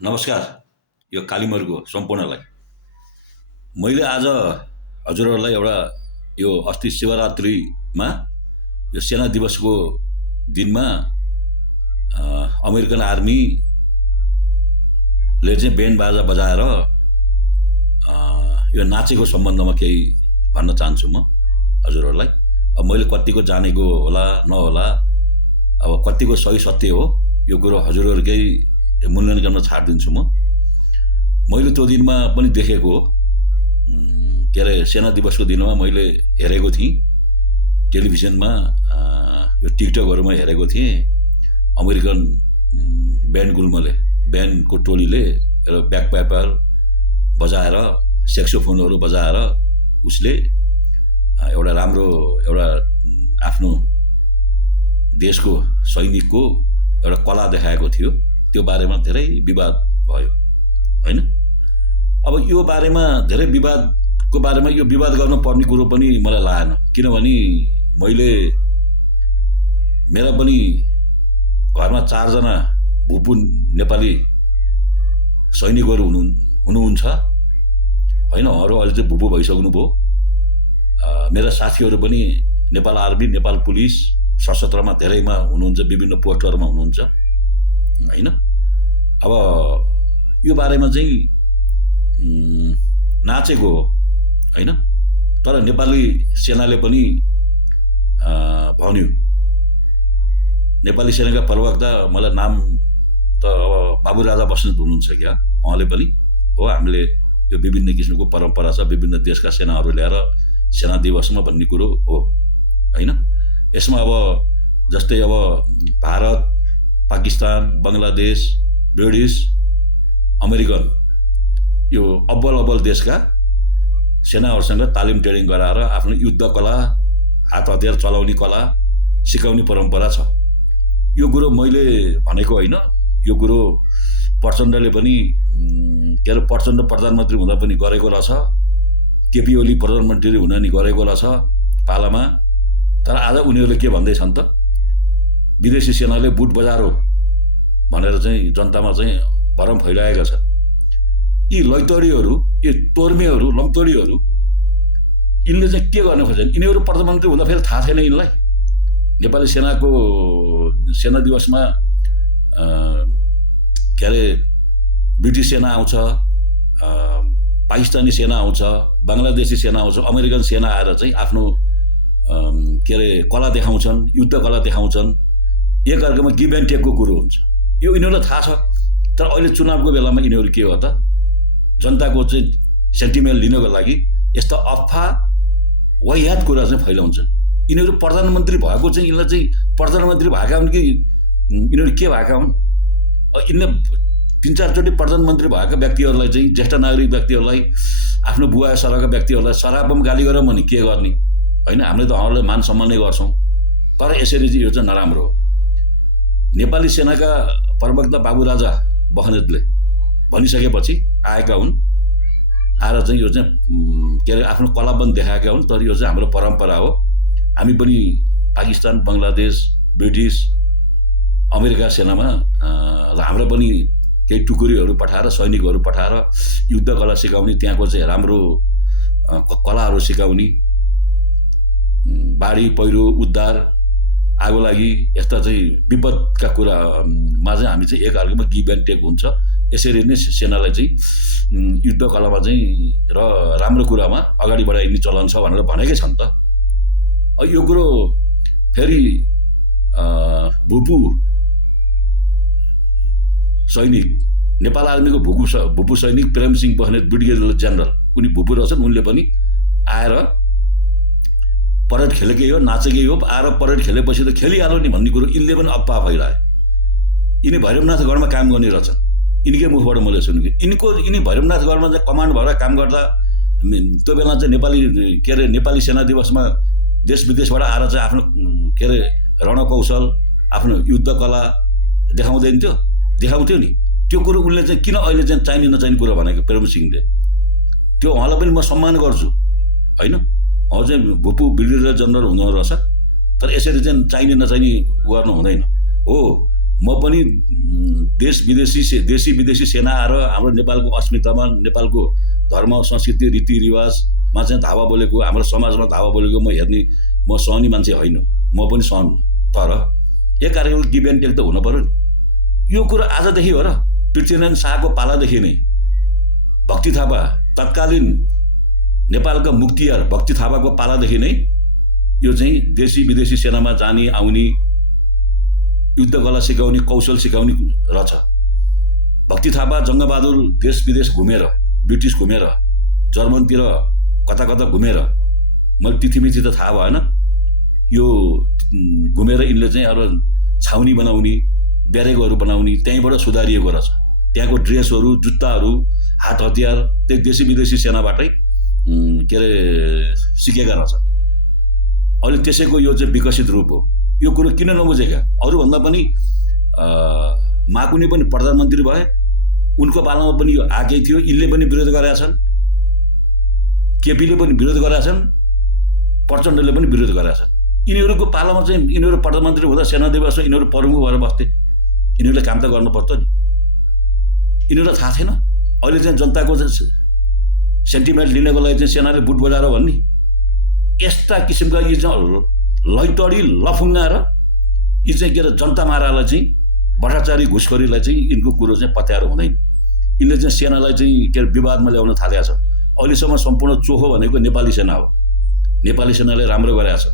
नमस्कार। यो कालीमर्गको सम्पूर्णलाई मैले आज हजुरहरूलाई एउटा यो अस्ति शिवरात्रिमा यो सेना दिवसको दिनमा अमेरिकन आर्मीले चाहिँ ब्यान्ड बाजा बजाएर यो नाचेको सम्बन्धमा केही भन्न चाहन्छु म हजुरहरूलाई। अब मैले कतिको जानेको होला नहोला, अब कतिको सही सत्य हो यो कुरो हजुरहरूकै मूल्याङ्कन गर्न छाड्दिन्छु मैले त्यो दिनमा पनि देखेको हो। के अरे सेना दिवसको दिनमा मैले हेरेको थिएँ टेलिभिजनमा, यो टिकटकहरूमा हेरेको थिएँ। अमेरिकन ब्यान्डको टोलीले ब्याकप्यापर बजाएर सेक्सोफोनहरू बजाएर उसले एउटा राम्रो एउटा आफ्नो देशको सैनिकको एउटा कला देखाएको थियो। त्यो बारेमा धेरै विवाद भयो हैन। अब यो बारेमा धेरै विवादको बारेमा यो विवाद गर्न पर्ने कुरो पनि मलाई लागेन, किनभने मैले मेरा पनि घरमा 4 जना भुपु नेपाली सैनिकहरू हुनुहुन्छ हैन। अरू अहिले चाहिँ भुपु भइसक्नु भयो। मेरा साथीहरू पनि नेपाल आर्मी, नेपाल पुलिस, सशस्त्रमा धेरैमा हुनुहुन्छ, विभिन्न पोस्टहरूमा हुनुहुन्छ हैन। अब यो बारेमा चाहिँ नाचेको हो हैन। तर नेपाली सेनाले पनि भन्यो, नेपाली सेनाका प्रवक्ता, मलाई नाम त अब बाबु राजा बस्नेत हुनुहुन्छ क्या, उहाँले पनि हो हामीले यो विभिन्न किसिमको परम्परा छ, विभिन्न देशका सेनाहरू ल्याएर सेना दिवसमा भन्ने कुरो हो हैन। यसमा अब जस्तै अब भारत, पाकिस्तान, बङ्गलादेश, ब्रिटिस, अमेरिकन यो अब्बल देशका सेनाहरूसँग तालिम ट्रेनिङ गराएर आफ्नो युद्ध कला, हात हतियार चलाउने कला सिकाउने परम्परा छ। यो कुरो मैले भनेको होइन, यो कुरो प्रचण्डले पनि के अरे प्रचण्ड प्रधानमन्त्री हुँदा पनि गरेको रहेछ, केपी ओली प्रधानमन्त्री हुँदा नि गरेको रहेछ पालामा। तर आज उनीहरूले के भन्दैछन् त, विदेशी सेनाले बुट बजारो भनेर चाहिँ जनतामा चाहिँ भरम फैलाएका छ। यी लैतडीहरू, यी तोर्मेहरू, लम्तोडीहरू यिनले चाहिँ के गर्न खोज्छन्? यिनीहरू प्रधानमन्त्री हुँदा फेरि थाहा छैन यिनलाई नेपाली सेनाको सेना दिवसमा के अरे ब्रिटिस सेना आउँछ, पाकिस्तानी सेना आउँछ, बङ्गलादेशी सेना आउँछ, अमेरिकन सेना आएर चाहिँ आफ्नो के अरे कला देखाउँछन्, युद्ध कला देखाउँछन्। एकअर्कामा गिभ एन्ड टेकको कुरो हुन्छ, यो यिनीहरूलाई थाहा छ। तर अहिले चुनावको बेलामा यिनीहरू के हो त, जनताको चाहिँ सेन्टिमेन्ट लिनको लागि यस्ता अफवाह वाहियात कुरा चाहिँ फैलाउँछन्। यिनीहरू प्रधानमन्त्री भएको चाहिँ यिनलाई चाहिँ प्रधानमन्त्री भएका हुन् कि यिनीहरू के भएका हुन्? यिनले 3-4 चोटि प्रधानमन्त्री भएका व्यक्तिहरूलाई चाहिँ, ज्येष्ठ नागरिक व्यक्तिहरूलाई, आफ्नो बुवा सरका व्यक्तिहरूलाई शराबमा गाली गरेर भने के गर्ने होइन। हामीले त उहाँहरूलाई मान सम्मान नै गर्छौँ, तर यसरी चाहिँ यो चाहिँ नराम्रो हो। नेपाली सेनाका प्रवक्ता बाबु राजा बस्नेतले भनिसकेपछि आएका हुन्, आएर चाहिँ यो चाहिँ के अरे आफ्नो कला पनि देखाएका हुन्। तर यो चाहिँ हाम्रो परम्परा हो, हामी पनि पाकिस्तान, बङ्गलादेश, ब्रिटिस, अमेरिका सेनामा हाम्रो पनि केही टुकुरीहरू पठाएर, सैनिकहरू पठाएर युद्ध कला सिकाउने, त्यहाँको चाहिँ राम्रो कलाहरू सिकाउने, बाढी पहिरो, उद्धार, आगो लागि यस्ता चाहिँ विपदका कुरामा चाहिँ हामी चाहिँ एकअर्कामा गिभ एन्ड टेक हुन्छ। यसरी नै सेनालाई चाहिँ युद्ध कलामा चाहिँ र राम्रो कुरामा अगाडि बढाइने चलन छ भनेर भनेकै छन् त। यो कुरो फेरि भुपु सैनिक, नेपाल आर्मीको भुपु सैनिक प्रेम सिंह बस्नेत ब्रिगेडियर जनरल, उनी भुपु रहेछन्, उनले पनि आएर परेड खेलेकै हो, नाचेकै हो, आएर परेड खेलेपछि त खेलिहाल्यो नि भन्ने कुरो यिनले पनि अफवाह फैलाए। यिनी भैरवनाथगढमा काम गर्ने रहेछन्, यिनकै मुखबाट मैले सुनेको। यिनी भैरवनाथगढमा चाहिँ कमान्ड भएर काम गर्दा त्यो बेला चाहिँ नेपाली के अरे नेपाली सेना दिवसमा देश विदेशबाट आएर चाहिँ आफ्नो के अरे रणकौशल, आफ्नो युद्ध कला देखाउँथ्यो नि। त्यो कुरो उनले चाहिँ किन अहिले चाहिँ चाहिने नचाहिने कुरो भनेको प्रेम सिंहले, त्यो उहाँलाई पनि म सम्मान गर्छु होइन। उहाँ चाहिँ भुपु ब्रिगेडियर जनरल हुनु रहेछ, तर यसरी चाहिँ चाहिने नचाहिने गर्नु हुँदैन हो। म पनि देशी विदेशी सेना आएर हाम्रो नेपालको अस्मितामा नेपालको धर्म संस्कृति रीतिरिवाजमा चाहिँ धावा बोलेको हाम्रो समाजमा धावा बोलेको म सहने मान्छे होइन, म पनि सहन्न। तर एक कार्यको गिभ एन्ड टेक त हुनु पर्यो नि। यो कुरो आजदेखि हो र, पृथ्वीनारायण शाहको पालादेखि नै भक्ति थापा तत्कालीन नेपालका मुक्तियार भक्ति थापाको पालादेखि नै यो चाहिँ देशी विदेशी सेनामा जाने आउने युद्ध कला सिकाउने कौशल सिकाउने रहेछ। भक्ति थापा जङ्गबहादुर देश विदेश घुमेर, ब्रिटिस घुमेर, जर्मनतिर कता कता घुमेर, मैले तिथिमिथि त थाहा भएन, यो घुमेर यिनले चाहिँ अब छाउनी बनाउने, ब्यारेकहरू बनाउने त्यहीँबाट सुधारिएको रहेछ। त्यहाँको ड्रेसहरू, जुत्ताहरू, हात हतियार त्यही देशी विदेशी सेनाबाटै के अरे सिकेका रहेछन्। अहिले त्यसैको यो चाहिँ विकसित रूप हो। यो कुरो किन नबुझेका? अरूभन्दा पनि माकुने पनि प्रधानमन्त्री भए, उनको पालामा पनि यो आएकै थियो, यिनले पनि विरोध गरेका छन्, केपीले पनि विरोध गरेका छन्, प्रचण्डले पनि विरोध गरेका छन्। यिनीहरूको पालामा चाहिँ यिनीहरू प्रधानमन्त्री हुँदा सेना दिवस यिनीहरू प्रमुख भएर बस्थे, यिनीहरूले काम त गर्नुपर्छ नि। यिनीहरूलाई थाहा थिएन अहिले चाहिँ जनताको सेन्टिमेन्ट लिनको लागि चाहिँ सेनाले बुट बजाएर भन्ने यस्ता किसिमका यी चाहिँ लैटडी लफुङ्गा र यी चाहिँ के अरे जनता मारालाई चाहिँ भ्रष्टाचारी घुसखोरीलाई चाहिँ यिनको कुरो चाहिँ पत्याएर हुँदैन। यिनले चाहिँ सेनालाई चाहिँ के अरे विवादमा ल्याउन थालेका छन्। अहिलेसम्म सम्पूर्ण चोखो भनेको नेपाली सेना हो। नेपाली सेनाले राम्रो गरेका छ।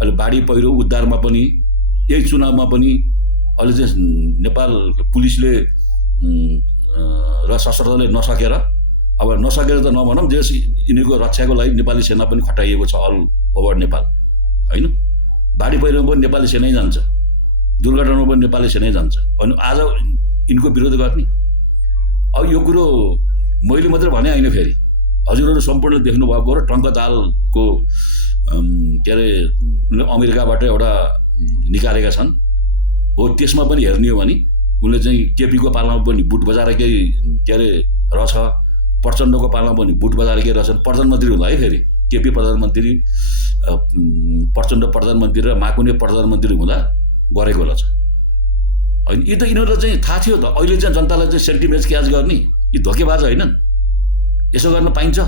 अहिले बाढी पहिरो उद्धारमा पनि यही चुनावमा पनि अहिले चाहिँ नेपाल पुलिसले र सशस्त्रले नसकेर, अब नसकेर त नभनौँ, जे यिनीहरूको रक्षाको लागि नेपाली सेना पनि खटाइएको छ अल ओभर नेपाल होइन। बाढी पहिरोमा पनि नेपाली सेनै जान्छ, दुर्घटनामा पनि नेपाली सेनै जान्छ। अनि आज यिनको विरोध गर्ने? अब यो कुरो मैले मात्रै भने होइन, फेरि हजुरहरू सम्पूर्ण देख्नुभएको र टङ्कतालको के अरे अमेरिकाबाट एउटा निकालेका छन् हो। त्यसमा पनि हेर्ने हो भने उनले चाहिँ केपीको पालामा पनि बुट बजारेकै के अरे रहेछ, प्रचण्डको पालामा पनि बुट बजारेकै रहेछन्। प्रधानमन्त्री हुँदा है फेरि केपी प्रधानमन्त्री, प्रचण्ड प्रधानमन्त्री र माकुने प्रधानमन्त्री हुँदा गरेको रहेछ होइन। यी त यिनीहरूलाई चाहिँ थाहा थियो त। अहिले चाहिँ जनतालाई चाहिँ सेन्टिमेन्ट क्याच गर्ने यी धोकेबाज होइनन्? यसो गर्न पाइन्छ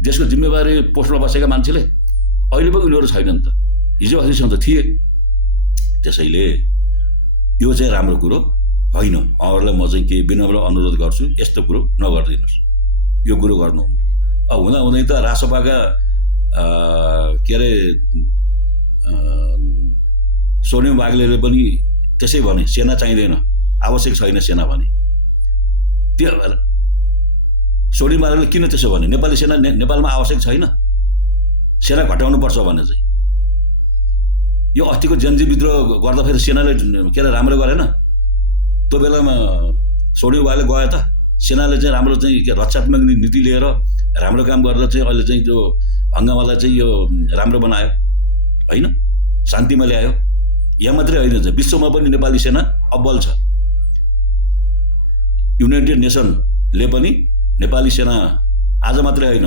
देशको जिम्मेवारी पोस्टमा बसेका मान्छेले? अहिले पनि उनीहरू छैनन् त, हिजो अस्तिसम्म त थिए। त्यसैले यो चाहिँ राम्रो कुरो होइन। उहाँहरूलाई म चाहिँ के विनम्र अनुरोध गर्छु, यस्तो कुरो नगरिदिनुहोस्, यो कुरो गर्नुहुन्न। अब हुँदै त रासपाका के अरे सोनिम बाग्लेले पनि त्यसै भने सेना चाहिँदैन, आवश्यक छैन सेना भने। त्यो सोनिम बाग्लेले किन त्यसो भने? नेपाली सेना नेपालमा आवश्यक छैन, सेना घटाउनुपर्छ भने चाहिँ। यो अस्तिको जनजी विद्रोह गर्दाखेरि सेनाले के अरे राम्रो गरेन? त्यो बेलामा सोनिम बाग्ले गयो त, सेनाले चाहिँ राम्रो चाहिँ रक्षात्मक नीति लिएर राम्रो काम गरेर चाहिँ अहिले चाहिँ त्यो हङ्गामालाई चाहिँ यो राम्रो बनायो होइन, शान्तिमा ल्यायो। यहाँ मात्रै होइन, विश्वमा पनि नेपाली सेना अब्बल छ। युनाइटेड नेसनले पनि नेपाली सेना आज मात्रै होइन,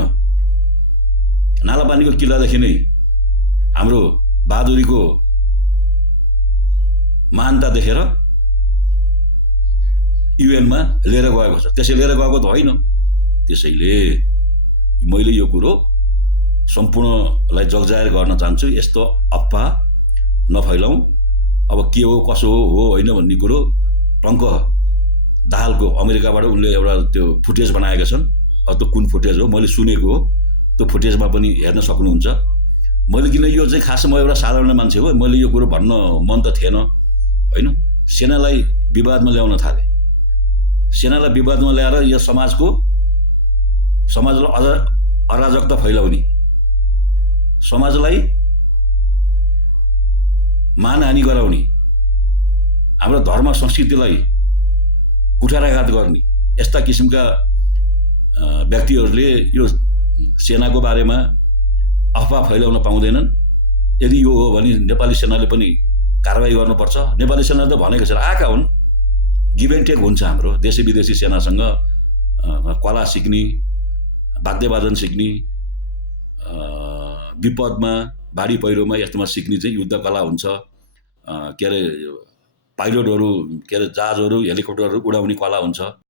नालापानीको किल्लादेखि नै हाम्रो बहादुरीको महानता देखेर युएनमा लिएर गएको छ। त्यसै लिएर गएको त होइन। त्यसैले मैले यो कुरो सम्पूर्णलाई जगजाहेर गर्न चाहन्छु, यस्तो अफवाह नफैलाउँ। अब के हो कसो हो होइन भन्ने कुरो टङ्क दाहालको अमेरिकाबाट उनले एउटा त्यो फुटेज बनाएका छन्। अब त्यो कुन फुटेज हो मैले सुनेको हो, त्यो फुटेजमा पनि हेर्न सक्नुहुन्छ। मैले किन यो चाहिँ खास म एउटा साधारण मान्छे हो, मैले यो कुरो भन्न मन त थिएन होइन। सेनालाई विवादमा ल्याउन थाले, सेनालाई विवादमा ल्याएर यो समाजलाई अझ अराजकता फैलाउने, समाजलाई मानहानि गराउने, हाम्रो धर्म संस्कृतिलाई कुठाराघात गर्ने यस्ता किसिमका व्यक्तिहरूले यो सेनाको बारेमा अफवाह फैलाउन पाउँदैनन्। यदि यो हो भने नेपाली सेनाले पनि कारबाही गर्नुपर्छ। नेपाली सेनाले त भनेको छ, आएका हुन्, गिभ एन्ड टेक हुन्छ। हाम्रो देशी विदेशी सेनासँग कला सिक्ने, वाद्यवादन सिक्ने, विपदमा बाढी पहिरोमा यस्तोमा सिक्ने चाहिँ युद्ध कला हुन्छ, के अरे पाइलटहरू के अरे जहाजहरू हेलिकप्टरहरू उडाउने कला हुन्छ